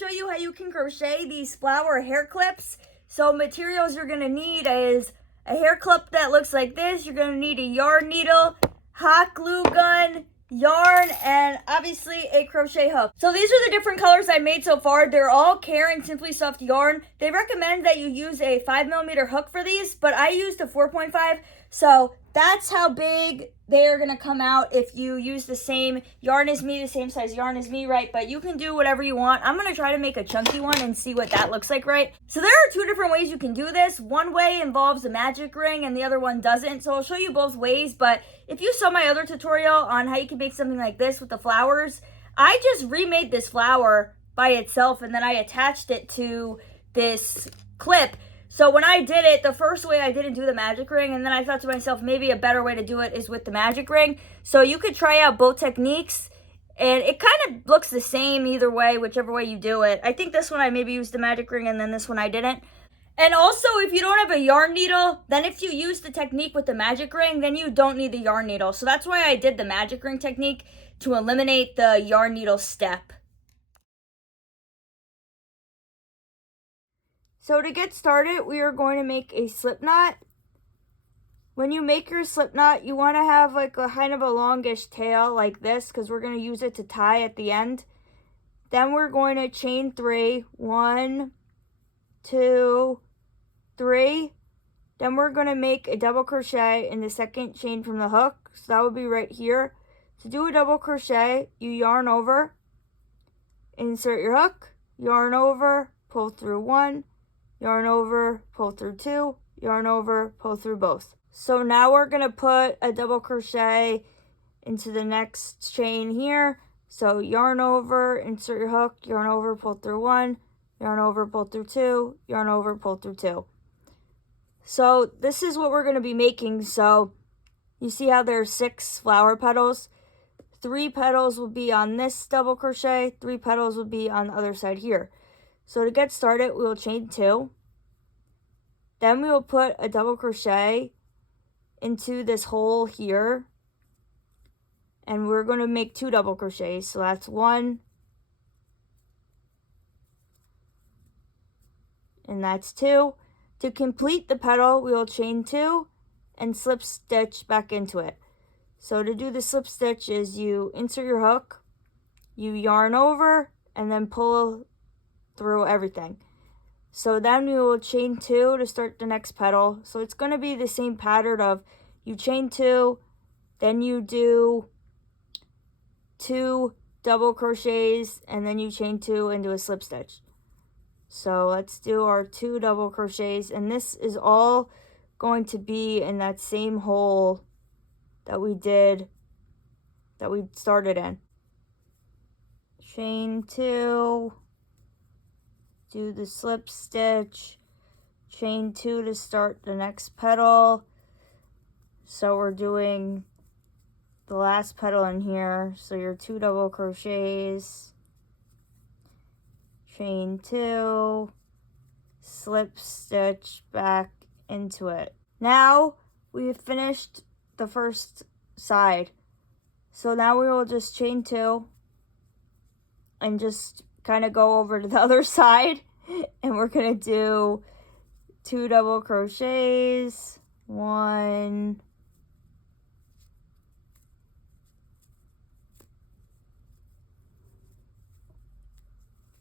show you how you can crochet these flower hair clips. So materials you're going to need is a hair clip that looks like this. You're going to need a yarn needle, hot glue gun, yarn, and obviously a crochet hook. So these are the different colors I made so far. They're all Karen Simply Soft yarn. They recommend that you use a 5mm hook for these, but I used a 4.5. So that's how big they're gonna come out if you use the same yarn as me, the same size yarn as me, right? But you can do whatever you want. I'm gonna try to make a chunky one and see what that looks like, right? So there are two different ways you can do this. One way involves a magic ring and the other one doesn't. So I'll show you both ways, but if you saw my other tutorial on how you can make something like this with the flowers, I just remade this flower by itself and then I attached it to this clip. So when I did it, the first way I didn't do the magic ring, and then I thought to myself, maybe a better way to do it is with the magic ring. So you could try out both techniques, and it kind of looks the same either way, whichever way you do it. I think this one I maybe used the magic ring, and then this one I didn't. And also, if you don't have a yarn needle, then if you use the technique with the magic ring, then you don't need the yarn needle. So that's why I did the magic ring technique, to eliminate the yarn needle step. So to get started, we are going to make a slip knot. When you make your slip knot, you want to have like a kind of a longish tail like this, because we're going to use it to tie at the end. Then we're going to chain 3. 1, 2, 3. Then we're going to make a double crochet in the second chain from the hook. So that would be right here. To do a double crochet, you yarn over, insert your hook, yarn over, pull through 1, yarn over, pull through 2, yarn over, pull through both. So now we're going to put a double crochet into the next chain here. So yarn over, insert your hook, yarn over, pull through 1, yarn over, pull through 2, yarn over, pull through 2. So this is what we're going to be making. So you see how there are 6 flower petals? 3 petals will be on this double crochet, 3 petals will be on the other side here. So to get started, we will chain 2. Then we will put a double crochet into this hole here. And we're going to make 2 double crochets. So that's 1. And that's 2. To complete the petal, we will chain 2 and slip stitch back into it. So to do the slip stitch is you insert your hook, you yarn over, and then pull through everything. So then we will chain 2 to start the next petal. So it's going to be the same pattern of you chain 2, then you do 2 double crochets, and then you chain 2 and do a slip stitch. So let's do our 2 double crochets, and this is all going to be in that same hole that we started in. Chain 2, do the slip stitch, chain 2 to start the next petal. So we're doing the last petal in here. So your 2 double crochets, chain 2, slip stitch back into it. Now we've finished the first side. So now we will just chain 2 and just kind of go over to the other side, and we're going to do 2 double crochets, 1,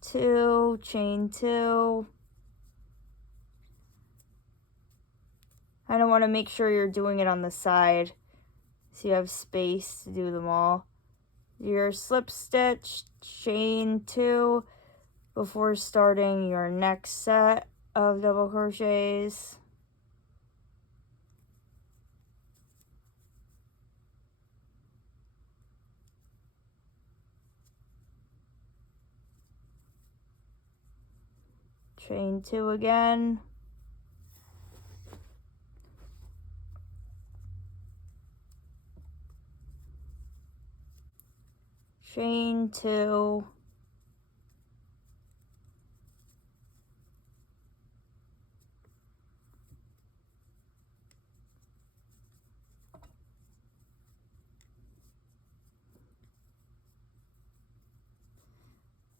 2, chain 2. I don't want to make sure you're doing it on the side so you have space to do them all. Your slip stitch, chain 2 before starting your next set of double crochets. Chain 2 again. Chain 2.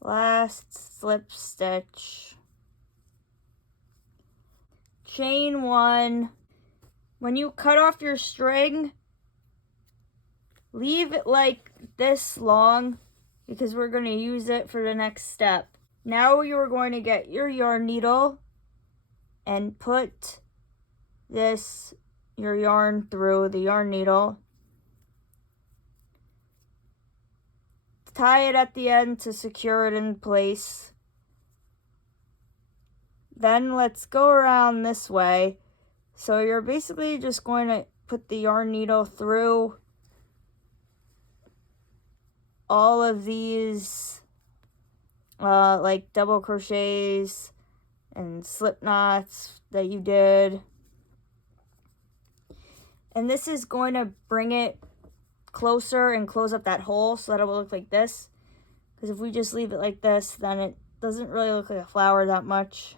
last slip stitch, chain 1. When you cut off your string, leave it like this long because we're going to use it for the next step. Now you are going to get your yarn needle and put your yarn through the yarn needle. Tie it at the end to secure it in place. Then let's go around this way. So you're basically just going to put the yarn needle through all of these like double crochets and slip knots that you did. And this is going to bring it closer and close up that hole so that it will look like this. Because if we just leave it like this, then it doesn't really look like a flower that much.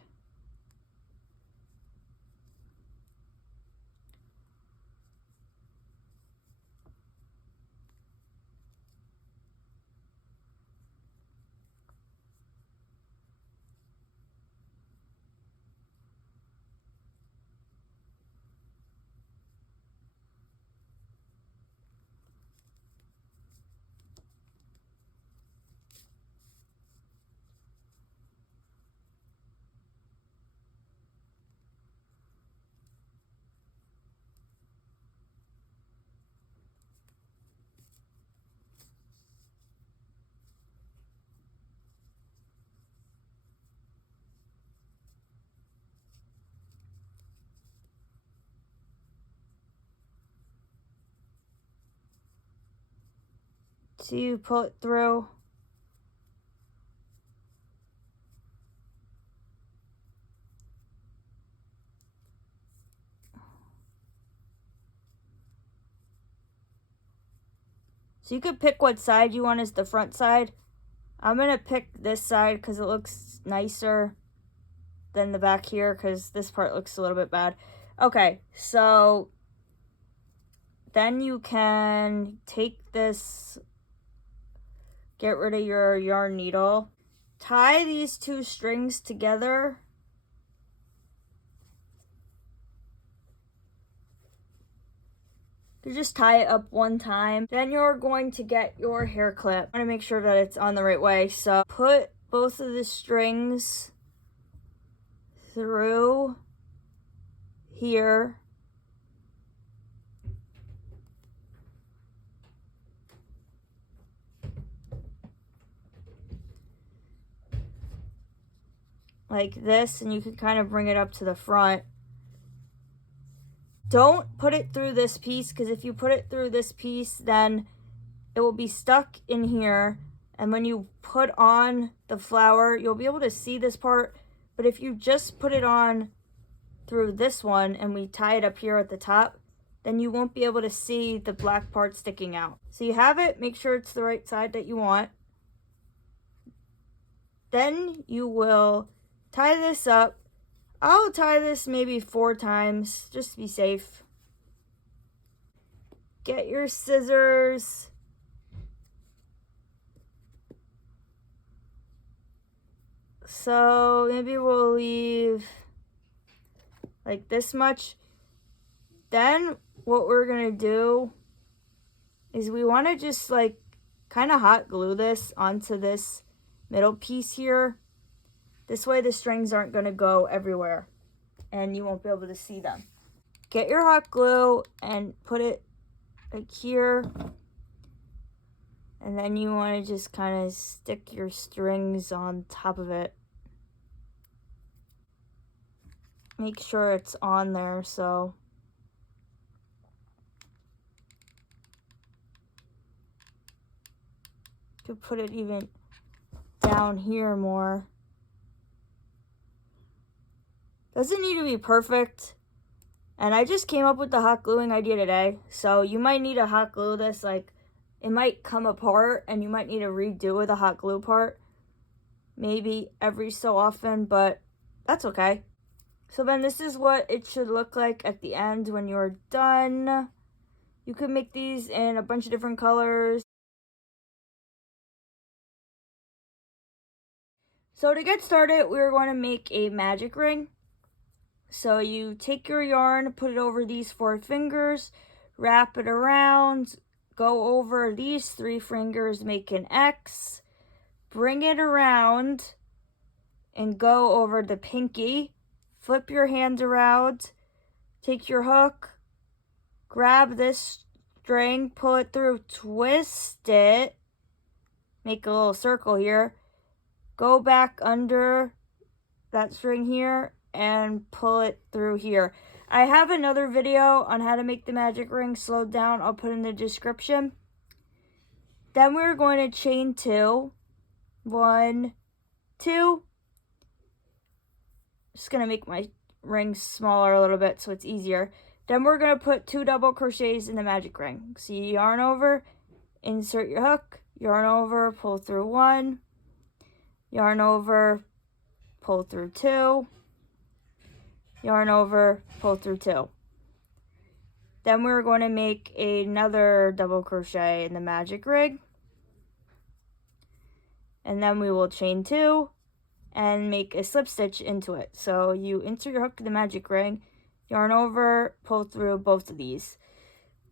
So you pull it through. So you could pick what side you want as the front side. I'm going to pick this side because it looks nicer than the back here because this part looks a little bit bad. Okay, so then you can take this, get rid of your yarn needle, tie these 2 strings together. You just tie it up one time. Then you're going to get your hair clip. I want to make sure that it's on the right way. So put both of the strings through here. Like this, and you can kind of bring it up to the front. Don't put it through this piece, because if you put it through this piece, then it will be stuck in here. And when you put on the flower, you'll be able to see this part. But if you just put it on through this one and we tie it up here at the top, then you won't be able to see the black part sticking out. So you have it, make sure it's the right side that you want. Then you will tie this up. I'll tie this maybe 4 times just to be safe. Get your scissors. So maybe we'll leave like this much. Then what we're gonna do is we want to just like kind of hot glue this onto this middle piece here. This way the strings aren't going to go everywhere and you won't be able to see them. Get your hot glue and put it like here. And then you want to just kind of stick your strings on top of it. Make sure it's on there, so. You could put it even down here more. Doesn't need to be perfect. And I just came up with the hot gluing idea today. So you might need to hot glue this, like it might come apart and you might need to redo the hot glue part. Maybe every so often, but that's okay. So then this is what it should look like at the end when you're done. You could make these in a bunch of different colors. So to get started, we're going to make a magic ring. So you take your yarn, put it over these 4 fingers, wrap it around, go over these 3 fingers, make an X, bring it around, and go over the pinky. Flip your hands around, take your hook, grab this string, pull it through, twist it, make a little circle here, go back under that string here and pull it through here. I have another video on how to make the magic ring slowed down. I'll put in the description. Then we're going to chain 2. 1, 2. Just going to make my ring smaller a little bit so it's easier. Then we're going to put 2 double crochets in the magic ring. So you yarn over, insert your hook, yarn over, pull through 1, yarn over, pull through 2, yarn over, pull through 2. Then we're going to make another double crochet in the magic ring. And then we will chain 2 and make a slip stitch into it. So you insert your hook in the magic ring, yarn over, pull through both of these.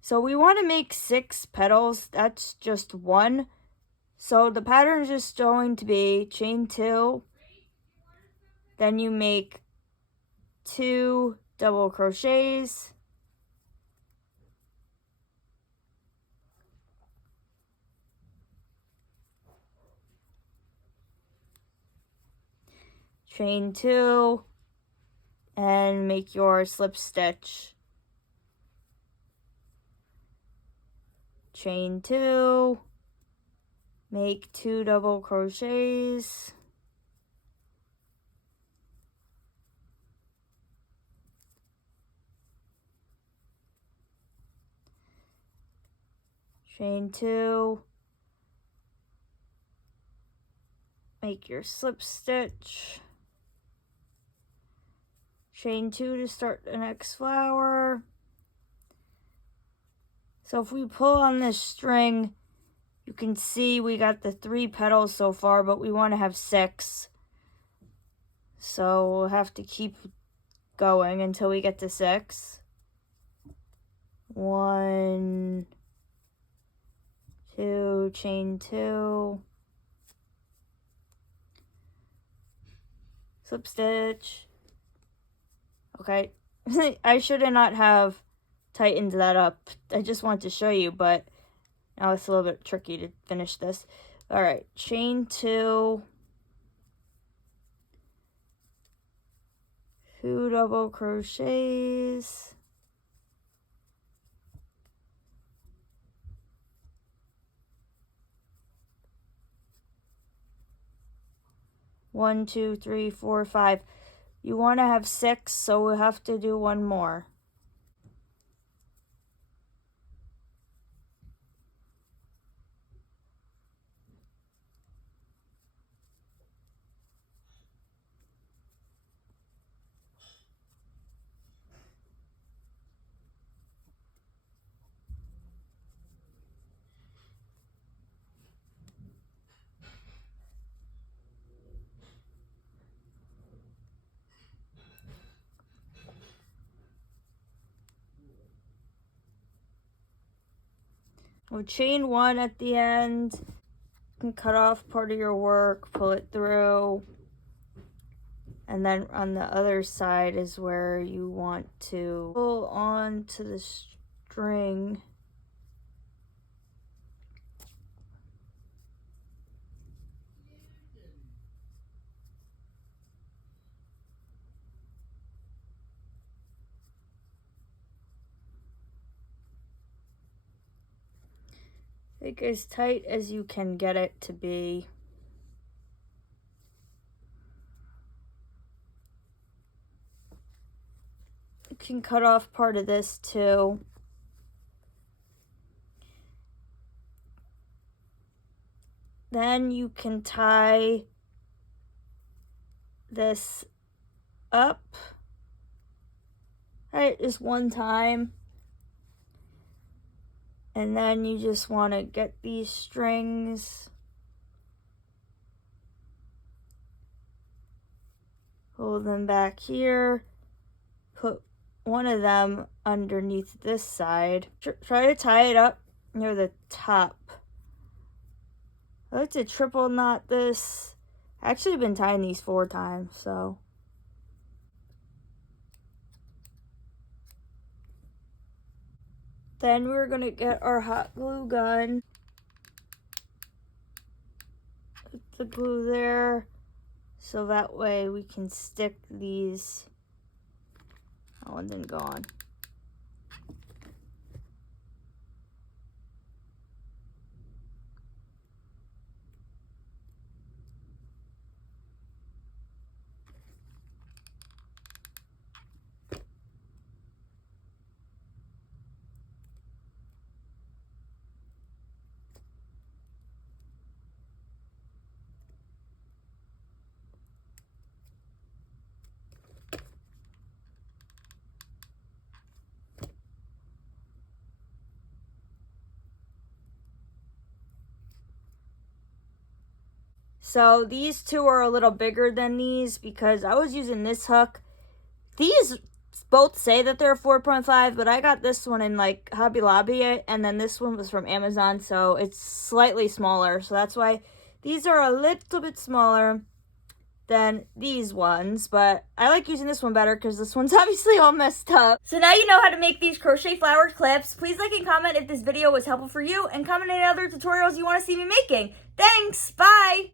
So we want to make 6 petals. That's just 1. So the pattern is just going to be chain 2, then you make 2 double crochets, chain 2, and make your slip stitch. Chain 2, make 2 double crochets, chain 2, make your slip stitch, chain 2 to start the next flower. So if we pull on this string, you can see we got the 3 petals so far, but we want to have 6. So we'll have to keep going until we get to 6. 1, 2, chain 2, slip stitch. Okay, I should not have tightened that up. I just wanted to show you, but now it's a little bit tricky to finish this. All right, chain 2, 2 double crochets, one, 2, 3, 4, 5. You want to have 6, so we'll have to do 1 more. We'll chain 1 at the end. You can cut off part of your work, pull it through. And then on the other side is where you want to pull onto the string. Make as tight as you can get it to be. You can cut off part of this too. Then you can tie this up. Right, just one time. And then you just want to get these strings Hold them back here. Put one of them underneath this side. Try to tie it up near the top. I like to triple knot this. I've actually been tying these 4 times, so. Then we're gonna get our hot glue gun. Put the glue there, so that way we can stick these. Oh, and then go on. So these 2 are a little bigger than these because I was using this hook. These both say that they're 4.5, but I got this one in like Hobby Lobby, and then this one was from Amazon, so it's slightly smaller. So that's why these are a little bit smaller than these ones, but I like using this one better because this one's obviously all messed up. So now you know how to make these crochet flower clips. Please like and comment if this video was helpful for you, and comment any other tutorials you want to see me making. Thanks, bye!